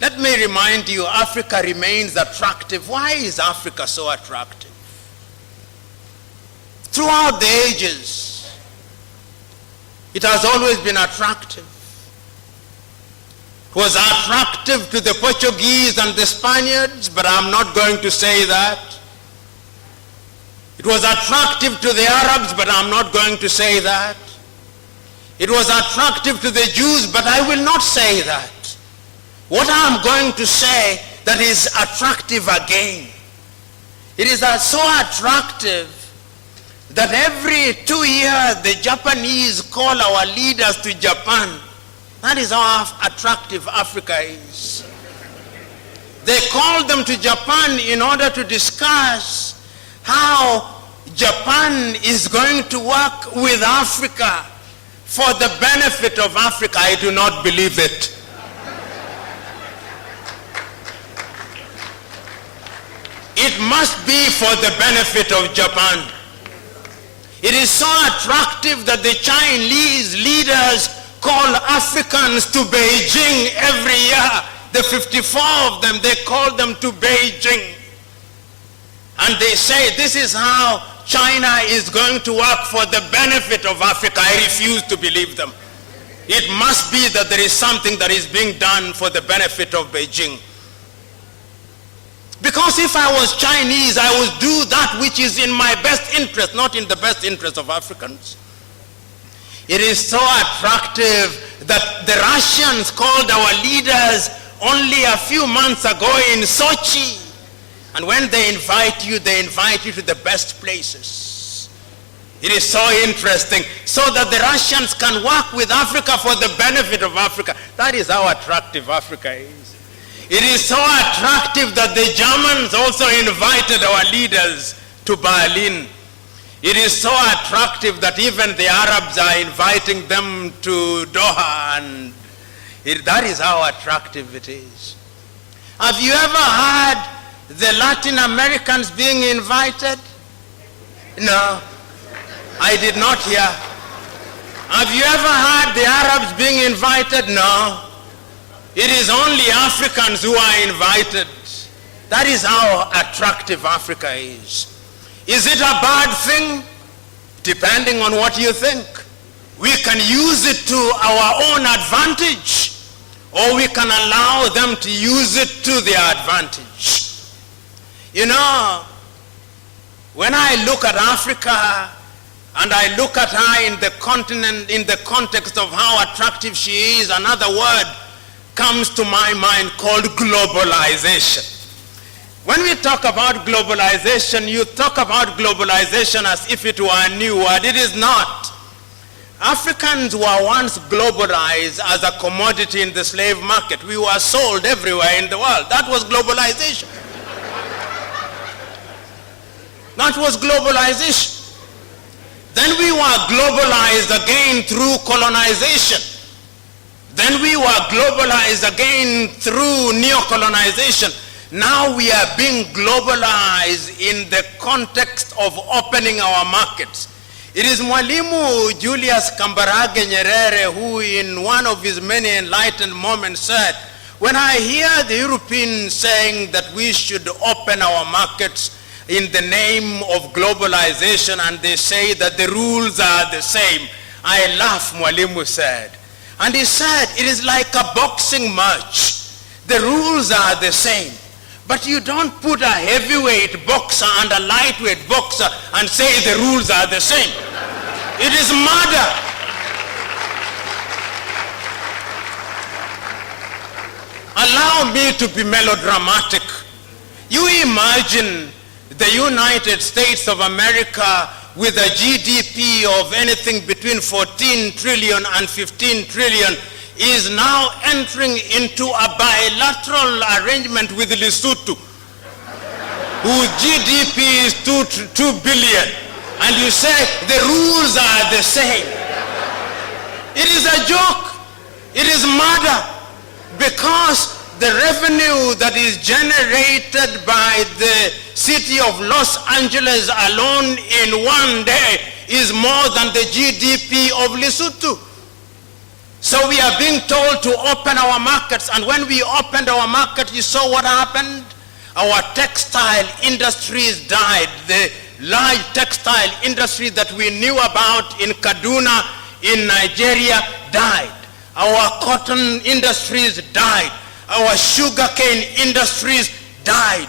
Let me remind you, Africa remains attractive. Why is Africa so attractive? Throughout the ages, it has always been attractive. It was attractive to the Portuguese and the Spaniards, but I'm not going to say that. It was attractive to the Arabs, but I'm not going to say that. It was attractive to the Jews, but I will not say that. What I'm going to say that is attractive again. It is so attractive that every 2 years the Japanese call our leaders to Japan. That is how attractive Africa is. They call them to Japan in order to discuss how Japan is going to work with Africa for the benefit of Africa. I do not believe it. It must be for the benefit of Japan. It is so attractive that the Chinese leaders call Africans to Beijing every year. The 54 of them, they call them to Beijing. And they say this is how China is going to work for the benefit of Africa. I refuse to believe them. It must be that there is something that is being done for the benefit of Beijing. Because if I was Chinese, I would do that which is in my best interest, not in the best interest of Africans. It is so attractive that the Russians called our leaders only a few months ago in Sochi. And when they invite you to the best places. It is so interesting, so that the Russians can work with Africa for the benefit of Africa. That is how attractive Africa is. It is so attractive that the Germans also invited our leaders to Berlin. It is so attractive that even the Arabs are inviting them to Doha, and that is how attractive it is. Have you ever heard the Latin Americans being invited? No, I did not hear. Have you ever heard the Arabs being invited? No. It is only Africans who are invited. That is how attractive Africa is. Is it a bad thing? Depending on what you think. We can use it to our own advantage, or we can allow them to use it to their advantage. You know, when I look at Africa and I look at her in the continent, in the context of how attractive she is, another word comes to my mind called globalization. When we talk about globalization, you talk about globalization as if it were a new word. It is not. Africans were once globalized as a commodity in the slave market. We were sold everywhere in the world. That was globalization. That was globalization. Then we were globalized again through colonization. Then we were globalized again through neo-colonization. Now we are being globalized in the context of opening our markets. It is Mwalimu Julius Kambarage Nyerere who in one of his many enlightened moments said, when I hear the Europeans saying that we should open our markets in the name of globalization, and they say that the rules are the same, I laugh, Mwalimu said. And he said, it is like a boxing match. The rules are the same. But you don't put a heavyweight boxer and a lightweight boxer and say the rules are the same. It is murder. Allow me to be melodramatic. You imagine the United States of America with a GDP of anything between 14 trillion and 15 trillion is now entering into a bilateral arrangement with Lesotho, whose GDP is 2 billion. And you say the rules are the same. It is a joke. It is murder. Because the revenue that is generated by the city of Los Angeles alone in one day is more than the GDP of Lesotho. So we are being told to open our markets, and when we opened our market, you saw what happened? Our textile industries died. The large textile industry that we knew about in Kaduna, in Nigeria, died. Our cotton industries died. Our sugarcane industries died.